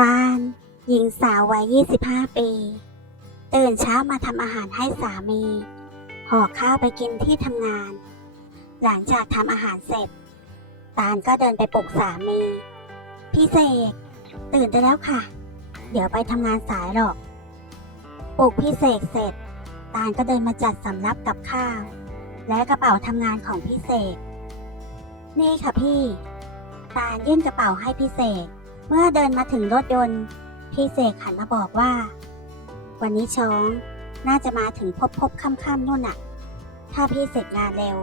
ตาลหญิงสาววัย 25 ปี ตื่นเช้ามาทำอาหารให้สามีห่อข้าวไปกินที่ทำงาน หลังจากทำอาหารเสร็จ ตาลก็เดินไปปลุกสามี พี่เสกตื่นได้แล้วค่ะ เดี๋ยวไปทำงานสายหรอก ปลุกพี่เสกเสร็จ ตาลก็เดินมาจัดสำรับกับข้าว และกระเป๋าทำงานของพี่เสกนี่ค่ะพี่ ตาลยื่นกระเป๋าให้พี่เสก เมื่อเดินมาถึงรถยนต์ พี่เสกหันมาบอกว่า วันนี้ช้องน่าจะมาถึงพบพบค่ำๆนู่นน่ะ ถ้าพี่เสร็จงานเร็ว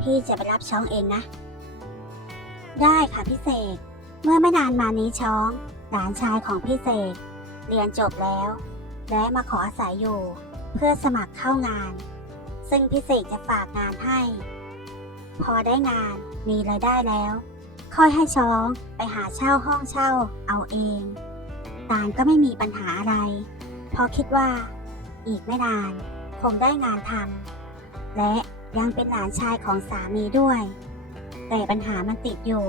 พี่จะไปรับช้องเองนะ ได้ค่ะพี่เสกเมื่อไม่นานมานี้ช้อง หลานชายของพี่เสกเรียนจบแล้ว และมาขออาศัยอยู่ เพื่อสมัครเข้างาน ซึ่งพี่เสกจะฝากงานให้ พอได้งานมีรายได้แล้ว ค่อยให้ช้องไปหาเช่าห้องเช่าเอาเองตาลก็ไม่มีปัญหาอะไร เพราะคิดว่า อีกไม่นานคงได้งานทำและยังเป็นหลานชายของสามีด้วย แต่ปัญหามันติดอยู่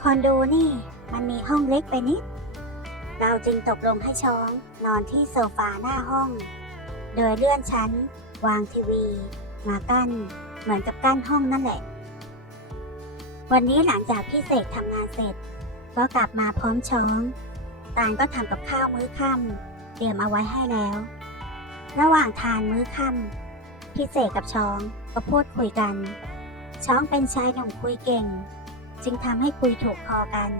คอนโดนี่มันมีห้องเล็กไปนิด เราจึงตกลงให้ช้องนอนที่โซฟาหน้าห้อง โดยเลื่อนชั้น วางทีวี มากั้น เหมือนกับกั้นห้องนั่นแหละ วันนี้หลังจากพี่เสกทำงานเสร็จ ก็กลับมาพร้อมช้อง ตาลก็ทำกับข้าวมื้อค่ำเตรียมเอาไว้ให้แล้ว ระหว่างทานมื้อค่ำพี่เสกกับช้องก็พูดคุยกัน ช้องเป็นชายหนุ่มคุยเก่ง จึงทำให้คุยถูกคอกัน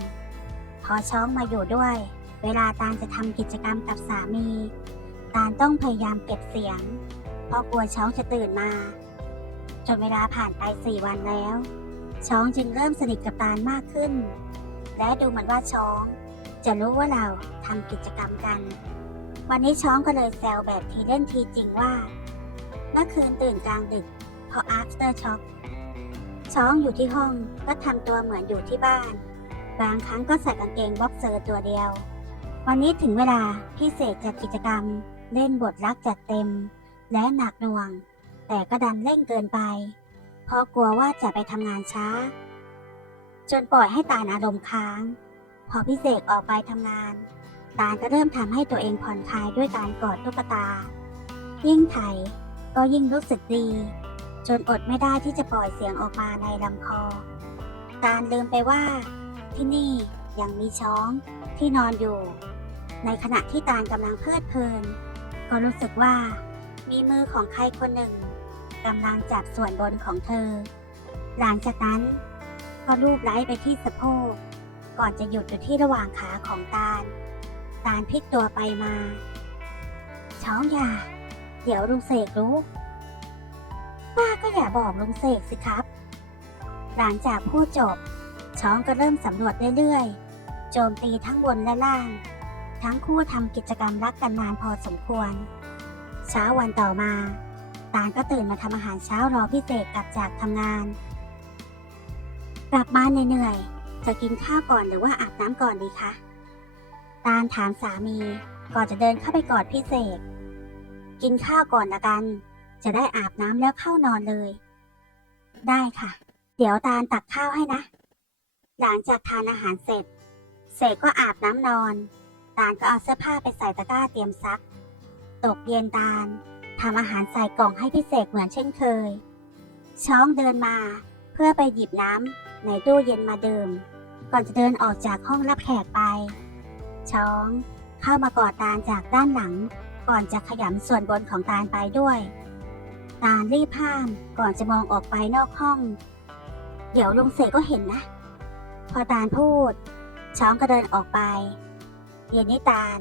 พอช้องมาอยู่ด้วย เวลาตาลจะทำกิจกรรมกับสามี ตาลต้องพยายามเก็บเสียง เพราะกลัวช้องจะตื่นมา จนเวลาผ่านไปสี่วันแล้ว ช้องจึงเริ่มสนิทกับตาลมากขึ้น และดูเหมือนว่าช้อง จะรู้ว่าเราทำกิจกรรมกัน วันนี้ช้องก็เลยแซวแบบทีเล่นทีจริงว่าเมื่อคืนตื่นกลางดึกเพราะ after shock ช้องอยู่ที่ห้องก็ทำตัวเหมือนอยู่ที่บ้าน บางครั้งก็ใส่กางเกงบ็อกเซอร์ตัวเดียว วันนี้ถึงเวลาพี่เสกจัดกิจกรรม เล่นบทรักจัดเต็ม และหนักหน่วง แต่ก็ดันเร่งเกินไป เพราะกลัวว่าจะไปทำงานช้า จนปล่อยให้ตาลอารมณ์ค้าง พอพี่เสกออกไปทำงาน ตาลก็เริ่มทำให้ตัวเองผ่อนคลายด้วยการกอดตุ๊กตา ยิ่งไถก็ยิ่งรู้สึกดี จนอดไม่ได้ที่จะปล่อยเสียงออกมาในลำคอ ตาลลืมไปว่า ที่นี่ยังมีช้องที่นอนอยู่ ในขณะที่ตาลกำลังเพลิดเพลิน ก็รู้สึกว่ามีมือของใครคนหนึ่ง กำลังจับส่วนบนของเธอ หลังจากนั้น ก็ลูบไล้ไปที่สะโพก ก่อนจะหยุดอยู่ที่ระหว่างขาของตาล ตาลพลิกตัวไปมาช้องอย่าเดี๋ยวลุงเสกรู้ป้าก็อย่าบอกลุงเสกสิครับ หลังจากพูดจบ ช้องก็เริ่มสำรวจเรื่อยๆ โจมตีทั้งบนและล่าง ทั้งคู่ทำกิจกรรมรักกันนานพอสมควร เช้าวันต่อมา ตาลก็ตื่นมาทำอาหารเช้ารอพี่เสกกลับจากทำงาน กลับมาเหนื่อยๆจะกินข้าวก่อนหรือว่าอาบน้ำก่อนดีคะตาลถามสามีก่อนจะเดินเข้าไปกอดพี่เสกกินข้าวก่อนละกัน จะได้อาบน้ำแล้วเข้านอนเลย ได้ค่ะ เดี๋ยวตาลตักข้าวให้นะ หลังจากทานอาหารเสร็จ เสกก็อาบน้ำนอน ตาลก็เอาเสื้อผ้าไปใส่ตะกร้าเตรียมซัก ตกเย็นตาล ทำอาหารใส่กล่องให้พี่เสกเหมือนเช่นเคย ช้องเดินมา เพื่อไปหยิบน้ำในตู้เย็นมาดื่ม ก่อนจะเดินออกจากห้องรับแขกไป ช้องเข้ามากอดตาลจากด้านหลัง ก่อนจะขยำส่วนบนของตาลไปด้วย ตาลรีบห้ามก่อนจะมองออกไปนอกห้อง เดี๋ยวลุงเสกก็เห็นนะ พอตาลพูด ช้องก็เดินออกไปเย็นนี้ตาล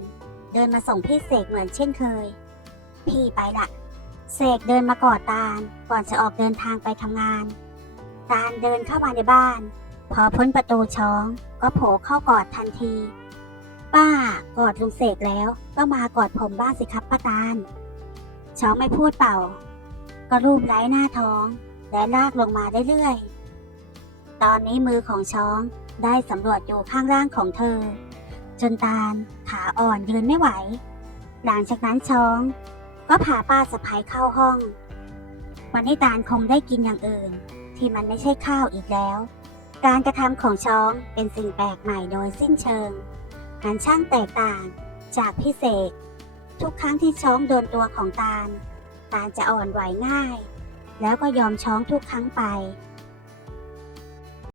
เดินมาส่งพี่เสกเหมือนเช่นเคย พี่ไปละเสกเดินมากอดตาลก่อนจะออกเดินทางไปทำงาน ตาลเดินเข้ามาในบ้าน พอพ้นประตูช้องก็โผล่เข้ากอดทันที ป้ากอดลุงเสกแล้วก็มากอดผมบ้างสิครับป้าตาลช้องไม่พูดเป่า ก็รูปไล้หน้าท้อง และลากลงมาเรื่อยๆตอนนี้มือของช้องได้สำรวจอยู่ข้างล่างของเธอ จนตาลขาอ่อนยืนไม่ไหว หลังจากนั้นช้อง ก็พาป้าสะพ้ายเข้าห้อง วันนี้ตาลคงได้กินอย่างอื่น ที่มันไม่ใช่ข้าวอีกแล้ว การกระทำของช้องเป็นสิ่งแปลกใหม่โดยสิ้นเชิงมันช่างแตกต่างจากพิเศษ ทุกครั้งที่ช้องโดนตัวของตาล ตาลจะอ่อนไหวง่าย แล้วก็ยอมช้องทุกครั้งไป